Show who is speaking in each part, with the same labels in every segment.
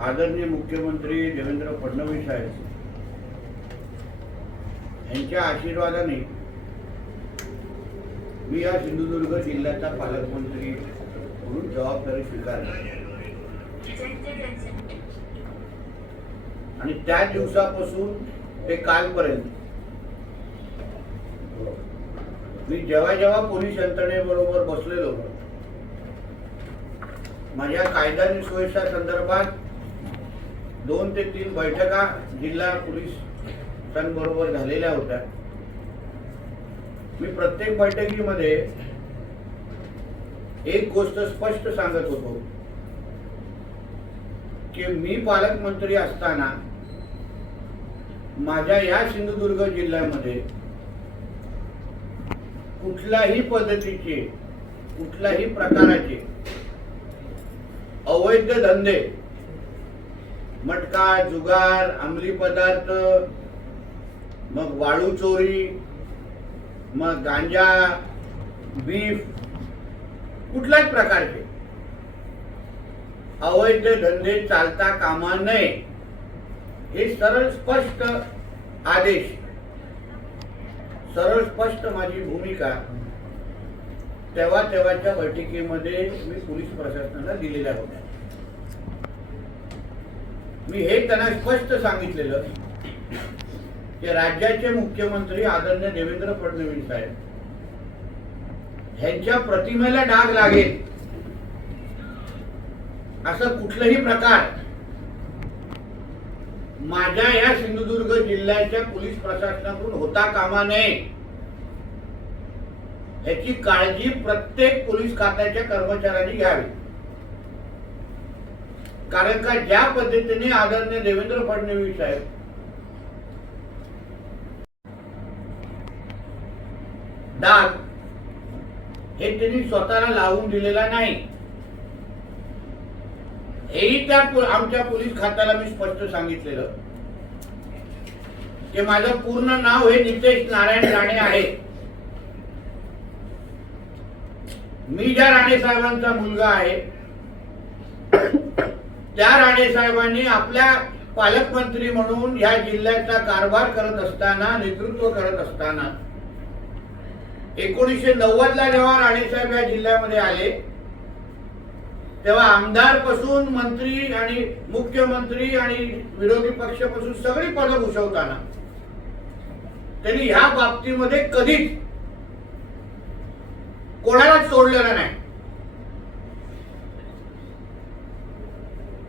Speaker 1: आदरणीय मुख्यमंत्री देवेंद्र फडणवीस साहेब यांच्या आशीर्वादाने मी या सिंधुदुर्ग जिल्ह्याचा पालकमंत्री म्हणून जबाबदारी स्वीकारली. आणि त्या दिवसापासून ते कालपर्यंत मी जेव्हा जेव्हा पोलीस यंत्रणेबरोबर बसलेलो माझ्या कायदा आणि सुरक्षा संदर्भात दोन ते तीन बैठका जिल्हा पोलिसांबरोबर झालेल्या होत्या. मी प्रत्येक बैठकीमध्ये एक गोष्ट स्पष्ट सांगत होतो की मी पालकमंत्री असताना माझ्या या सिंधुदुर्ग जिल्ह्यामध्ये कुठल्याही पद्धतीचे कुठल्याही प्रकाराचे अवैध धंदे मटका जुगार अंमली पदार्थ मग वाळू चोरी मग गांजा बीफ कुठल्याच प्रकारचे. अवैध धंदे चालता कामा नये. हे सरळ स्पष्ट आदेश. सरळ स्पष्ट माझी भूमिका. तेव्हा तेव्हाच्या बैठकीमध्ये मी पोलीस प्रशासनाला दिलेल्या होत्या. मी हे त्यांना स्पष्ट सांगितलेलं की राज्याचे मुख्यमंत्री आदरणीय देवेंद्र फडणवीस साहेब ह्यांच्या प्रतिमेला डाग लागेल. असं कुठलंही प्रकार माझ्या या सिंधुदुर्ग जिल्ह्याच्या पोलीस प्रशासनाकडून होता कामा नये. ह्याची काळजी प्रत्येक पोलीस खात्याच्या कर्मचाऱ्यांनी घ्यावी. कारण का ज्या पद्धतीने आदरणीय देवेंद्र फडणवीस साहेब दाग हे त्यांनी स्वतःला लावून दिलेला नाही. हेही त्या आमच्या पोलीस खात्याला मी स्पष्ट सांगितलेलं. की माझं पूर्ण नाव हे नितेश नारायण राणे आहे. मी ज्या राणे साहेबांचा मुलगा आहे त्या राणे साहेबांनी आपल्या पालकमंत्री म्हणून या जिल्ह्याचा कारभार करत असताना नेतृत्व करत असताना एकोणीसशे नव्वद ला जेव्हा राणे साहेब या जिल्ह्यामध्ये आले तेव्हा आमदारपासून मंत्री आणि मुख्यमंत्री आणि विरोधी पक्षापासून सगळी पदं भूषवताना त्यांनी ह्या बाबतीमध्ये कधीच कोणालाच सोडलेलं नाही.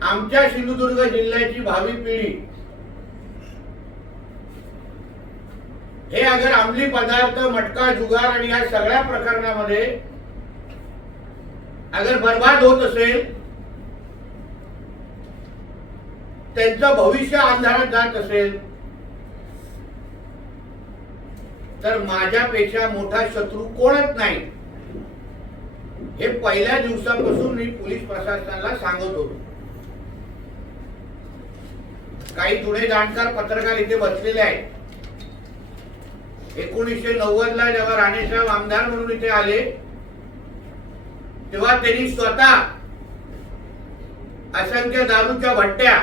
Speaker 1: आमच्या सिंधुदुर्ग जिल्ह्याची भावी पिढी. हे अगर अंमली पदार्थ मटका जुगार आणि या सगळ्या प्रकरणामध्ये अगर बर्बाद होत असेल त्यांचं भविष्य अंधारात जात असेल तर माझ्यापेक्षा मोठा शत्रू कोणच नाही. हे पहिल्या दिवसापासून मी पोलीस प्रशासनाला सांगत होतो. काही जुने जाणकार पत्रकार इथे बसलेले आहेत. एकोणीसशे नव्वद ला जेव्हा राणेसाहेब आमदार म्हणून इथे आले तेव्हा त्यांनी स्वतः असंख्य दारूच्या भट्ट्या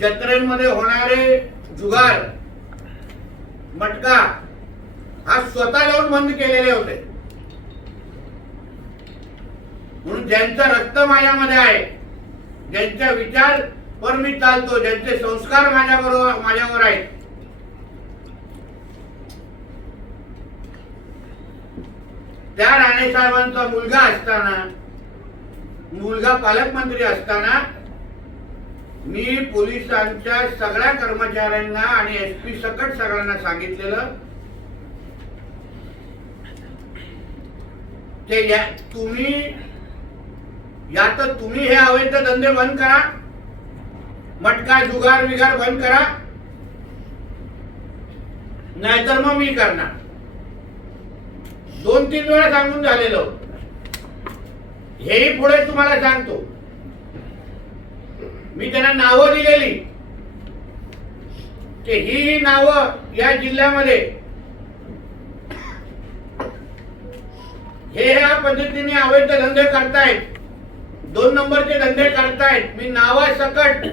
Speaker 1: जत्रेमध्ये होणारे जुगार मटका हा स्वतः जाऊन बंद केलेले होते. म्हणून ज्यांचं रक्त माझ्यामध्ये आहे ज्यांच्या विचार वर मी चालतो ज्यांचे संस्कार माझ्या बरोबर माझ्यावर आहेत. त्या राणे साहेबांचा मुलगा असताना मुलगा पालकमंत्री असताना मी पोलिसांच्या सगळ्या कर्मचाऱ्यांना आणि एस पी सकट सगळ्यांना सांगितलेलं ते या तुम्ही या तर तुम्ही हे अवैध धंदे बंद करा. मटका जुगार विगार बंद करा. नाहीतर मग मी करणार. दोन तीन वेळा सांगून झालेलो हेही पुढे तुम्हाला सांगतो. मी त्यांना नावं दिलेली. की ही ही नावं या जिल्ह्यामध्ये हे ह्या पद्धतीने अवैध धंदे करतायत. दोन नंबरचे धंदे करतायत. मी नावासकट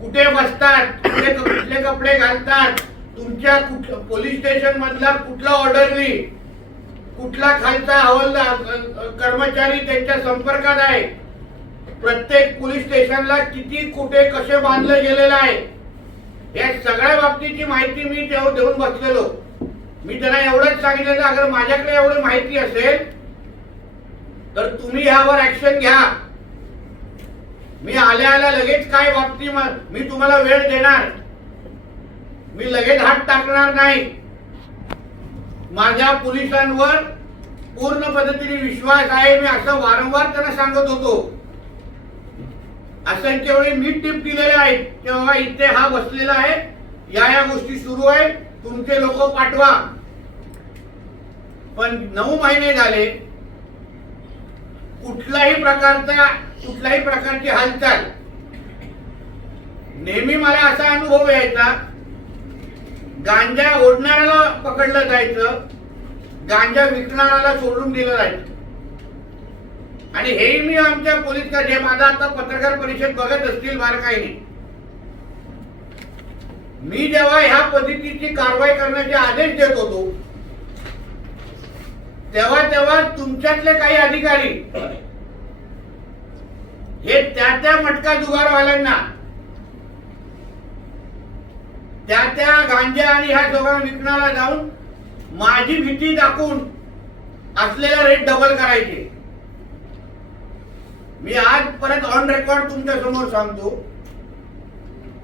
Speaker 1: कुठे बसतात? कुठे कुठले कपडे घालतात? तुमच्या कुठ पोलीस स्टेशन मधला कुठला ऑर्डरली कुठला खालचा हवालदार कर्मचारी त्यांच्या संपर्कात आहे? प्रत्येक पोलीस स्टेशनला किती कुठे कसे बांधलं गेलेलं आहे? या सगळ्या बाबतीची माहिती मी तेव्हा देऊन बसलेलो. मी त्यांना एवढंच सांगितलं अगर माझ्याकडे एवढी माहिती असेल तर तुम्ही ह्यावर ऍक्शन घ्या. मी आल्या आल्या लगेच काय बाबती मी तुम्हाला वेळ देणार. मी लगेच हात टाकणार नाही. माझ्या पोलिसांवर पूर्ण पद्धतीने विश्वास आहे मी असं वारंवार त्यांना सांगत होतो. असंख्य वेळी मी टिप दिलेले आहेत तेव्हा इथे हा बसलेला आहे या या गोष्टी सुरू आहे तुमचे लोक पाठवा. पण नऊ महिने झाले कुठलाही प्रकारचा कुठल्याही प्रकारची हालचाल. नेहमी मला असा अनुभव यायचा गांजा ओढणाऱ्याला पकडलं जायचं गांजा विकणाऱ्याला सोडून दिलं जायचं. आणि हे मी आमच्या पोलीस का जे माझा आता पत्रकार परिषद बघत असतील बारकाईने मी जेव्हा ह्या पद्धतीची कारवाई करण्याचे आदेश देत होतो तेव्हा तेव्हा तुमच्यातले काही अधिकारी हे त्या त्या मटका जुगारवाल्यांना त्या त्या गांजा आणि ह्या सगळं विकणारा जाऊन माझी भीती दाखवून असलेला रेट डबल करायचे. मी आज परत ऑन रेकॉर्ड तुमच्यासमोर सांगतो.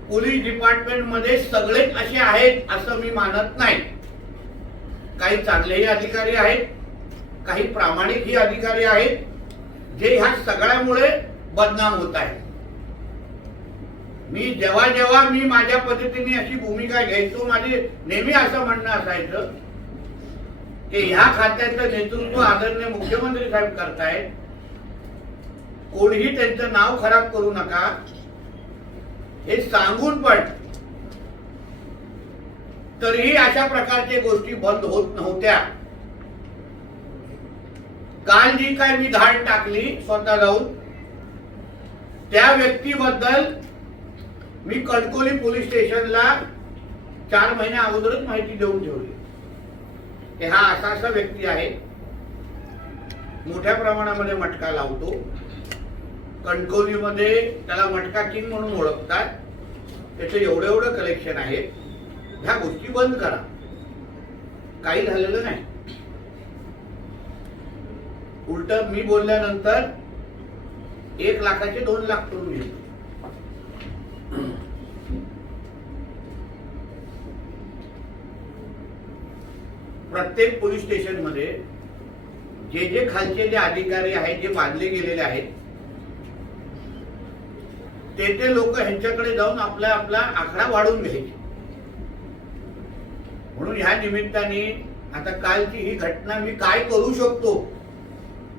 Speaker 1: पोलीस डिपार्टमेंटमध्ये सगळेच असे आहेत असं मी मानत नाही. काही चांगलेही अधिकारी आहेत काही प्रामाणिकही अधिकारी आहेत जे ह्या सगळ्यामुळे बदनाम होत आहे. मी जेव्हा जेव्हा मी माझ्या पद्धतीने अशी भूमिका घ्यायचो माझे नेहमी असं म्हणणं असायचं की ह्या खात्याचं नेतृत्व आदरणीय मुख्यमंत्री साहेब करतायत. कोणीही त्यांचं नाव खराब करू नका. हे सांगून पण तरीही अशा प्रकारच्या गोष्टी बंद होत नव्हत्या. काल जी काय मी धाड टाकली स्वतः जाऊन त्या व्यक्तीबद्दल मी कणकोली पोलीस स्टेशनला चार महिन्या अगोदरच माहिती देऊन ठेवली. की हा असा असा व्यक्ती आहे. मोठ्या प्रमाणामध्ये मटका लावतो. कणकोलीमध्ये त्याला मटका किंग म्हणून ओळखतात. त्याचं एवढं एवढं कलेक्शन आहे. ह्या गोष्टी बंद करा. काही झालेलं नाही. उलट मी बोलल्यानंतर एक लाखाचे दोन लाख करून घेतले प्रत्येक पोलीस स्टेशनमध्ये जे जे खालचे जे अधिकारी आहेत जे बांधले गेलेले आहेत ते ते लोक ह्यांच्याकडे जाऊन आपला आपला आकडा वाढवून घ्यायचे. म्हणून ह्या निमित्ताने आता कालची ही घटना मी काय करू शकतो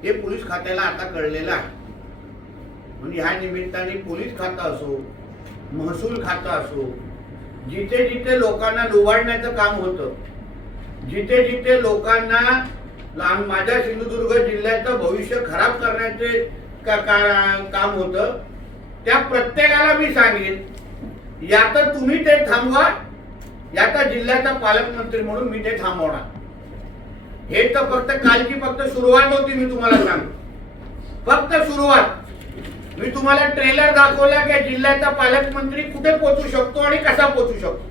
Speaker 1: हे पोलीस खात्याला आता कळलेलं आहे. म्हणजे ह्या निमित्ताने पोलीस खातं असो महसूल खातं असो जिथे जिथे लोकांना लुबाडण्याचं काम होतं जिथे जिथे लोकांना लहान माझ्या सिंधुदुर्ग जिल्ह्याचं भविष्य खराब करण्याचे का- का- काम होतं त्या प्रत्येकाला मी सांगेन या तर तुम्ही ते थांबवा या तर जिल्ह्याचा पालकमंत्री म्हणून मी ते थांबवणार. हे तर फक्त कालची फक्त सुरुवात होती मी तुम्हाला सांगतो. फक्त सुरुवात. मी तुम्हाला ट्रेलर दाखवला की जिल्ह्याचा पालकमंत्री कुठे पोचू शकतो आणि कसा पोचू शकतो?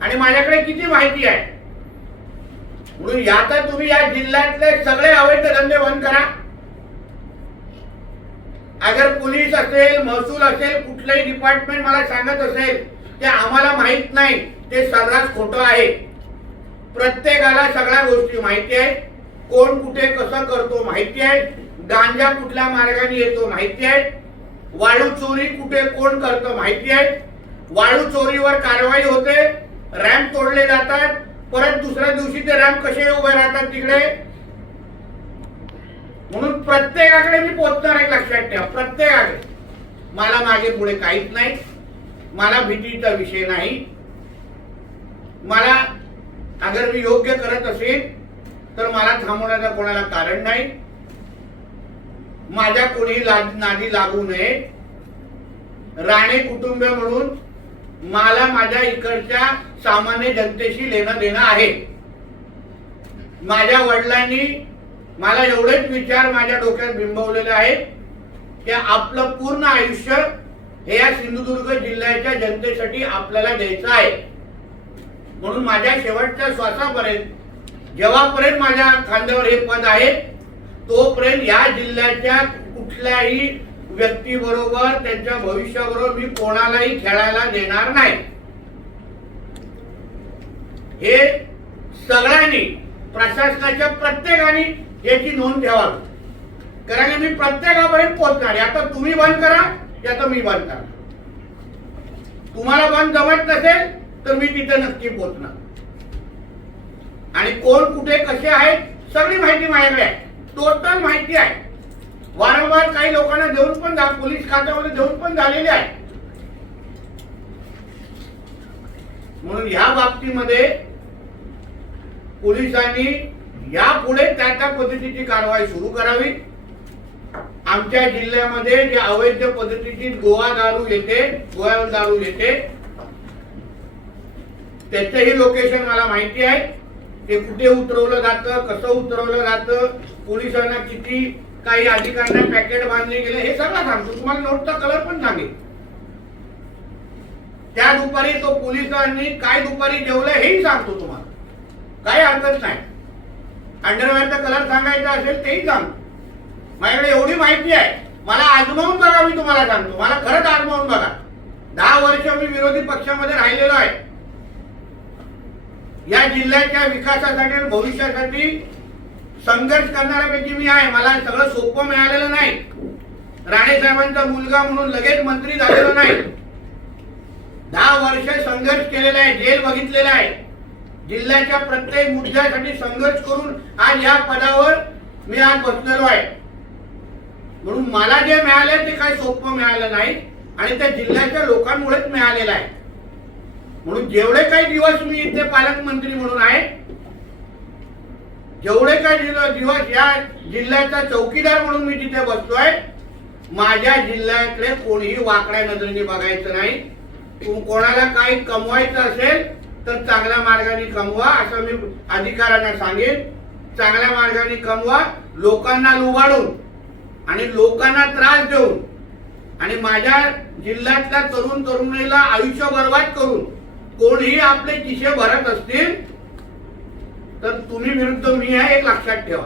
Speaker 1: आणि माझ्याकडे किती माहिती आहे? म्हणून याचा तुम्ही या जिल्ह्यातले सगळे अवैध धंदे बंद करा. अगर पोलीस असेल महसूल असेल कुठलंही डिपार्टमेंट मला सांगत असेल ते आम्हाला माहीत नाही ते सर्रास खोटं आहे. प्रत्येकाला सगळ्या गोष्टी माहिती आहे कोण कुठे कसं करतो माहिती आहे. गांजा कुठल्या मार्गाने येतो माहिती आहे? वाळू चोरी कुठे कोण करतो माहिती आहे? वाळू चोरीवर कारवाई होते रॅम्प तोडले जातात परत दुसऱ्या दिवशी ते रॅम्प कसे उभे राहतात तिकडे? म्हणून प्रत्येकाकडे मी पोचणार आहे लक्षात ठेवा प्रत्येकाकडे. मला मागे पुढे काहीच नाही मला भीतीचा विषय नाही. मला अगर मी योग्य करत असेल तर मला थांबवण्याचं कोणाला कारण नाही. माझ्या कोणी नादी लागू नये. राणे कुटुंब म्हणून मला माझ्या इकडच्या सामान्य जनतेशी लेणं देणं आहे. माझ्या वडिलांनी मला एवढेच विचार माझ्या डोक्यात बिंबवलेले आहेत की आपलं पूर्ण आयुष्य हे या सिंधुदुर्ग जिल्ह्याच्या जनतेसाठी आपल्याला द्यायचं आहे. म्हणून माझ्या शेवटच्या श्वासापर्यंत जेव्हापर्यंत माझ्या खांद्यावर हे पद आहे तोपर्यंत या जिल्ह्याच्या कुठल्याही व्यक्तीबरोबर त्यांच्या भविष्याबरोबर मी कोणालाही खेळायला देणार नाही. हे सगळ्यांनी प्रशासनाच्या प्रत्येकाने याची नोंद ठेवावी. कारण की मी प्रत्येकापर्यंत पोहोचणार. आता तुम्ही बंद करा याचं मी बंद करा तुम्हाला बंद जमत नसेल तर मी तिथे नक्की पोहोचणार. आणि कोण कुठे कसे आहेत सगळी माहिती माझ्याकडे आहे. टोटल माहिती आहे. वारंवार काही लोकांना देऊन पण जा पोलीस खात्यामध्ये देऊन पण झालेले आहे. म्हणून ह्या बाबतीमध्ये पोलिसांनी यापुढे त्या त्या पद्धतीची कारवाई सुरू करावी. आमच्या जिल्ह्यामध्ये जे अवैध पद्धतीची गोवा दारू येते गोवा दारू येते त्याचंही लोकेशन मला माहिती आहे. ते कुठे उतरवलं जातं कसं उतरवलं जातं पोलिसांना किती काही अधिकाऱ्यांना पॅकेट बांधले गेले हे सगळं सांगतो. तुम्हाला नोटचा कलर पण सांगेल त्या दुपारी तो पोलिसांनी काय दुपारी जेवलं हेही सांगतो तुम्हाला. काही हरकत नाही. अंडरवेअरचा कलर सांगायचा असेल तेही सांगतो. माझ्याकडे एवढी माहिती आहे. मला आजमावून बघा मी तुम्हाला सांगतो. मला खरंच आजमावून बघा. दहा वर्ष मी विरोधी पक्षामध्ये राहिलेलो आहे. या जिल्ह्याच्या विकासासाठी आणि भविष्यासाठी संघर्ष करणाऱ्यापैकी मी आहे. मला सगळं सोपं मिळालेलं नाही. राणे साहेबांचा मुलगा म्हणून लगेच मंत्री झालेलो नाही. दहा वर्ष संघर्ष केलेला आहे जेल बघितलेला आहे. जिल्ह्याच्या प्रत्येक मुद्द्यासाठी संघर्ष करून आज या पदावर मी आज बसलेलो आहे. म्हणून मला जे मिळाले ते काही सोपं मिळालं नाही आणि त्या जिल्ह्याच्या लोकांमुळेच मिळालेलं आहे. म्हणून जेवढे काही दिवस मी इथे पालकमंत्री म्हणून आहे जेवढे काही दिवस या जिल्ह्याचा चौकीदार म्हणून मी तिथे बसतोय माझ्या जिल्ह्याकडे कोणीही वाकड्या नजरेने बघायचं नाही. कोणाला काही कमवायचं असेल तर चांगल्या मार्गाने कमवा असं मी अधिकाऱ्यांना सांगेन. चांगल्या मार्गाने कमवा लोकांना लुबाडून आणि लोकांना त्रास देऊन आणि माझ्या जिल्ह्यातल्या तरुण तरुणीला आयुष्य बर्बाद करून कोणीही आपले किशे भरत असतील तर तुम्ही विरुद्ध मी आहे एक लक्षात ठेवा.